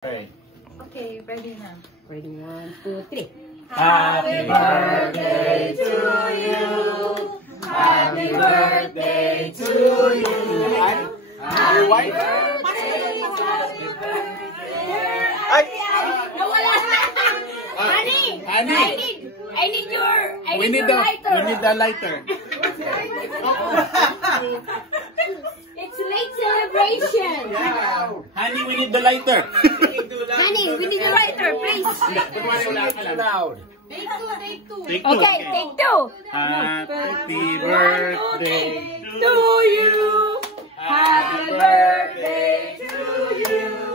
Okay. Okay, ready na. Ready, 1, 2, 3. Happy birthday to you. Happy birthday to you. Happy wife. Ay! Nawala! Honey! Honey! I need your We need the lighter. we need the lighter. It's late celebration. Honey, we need the lighter. Honey, we need the lighter, please. Loud. Take two. Take two. Okay, take two. Happy birthday to you. Happy birthday to you.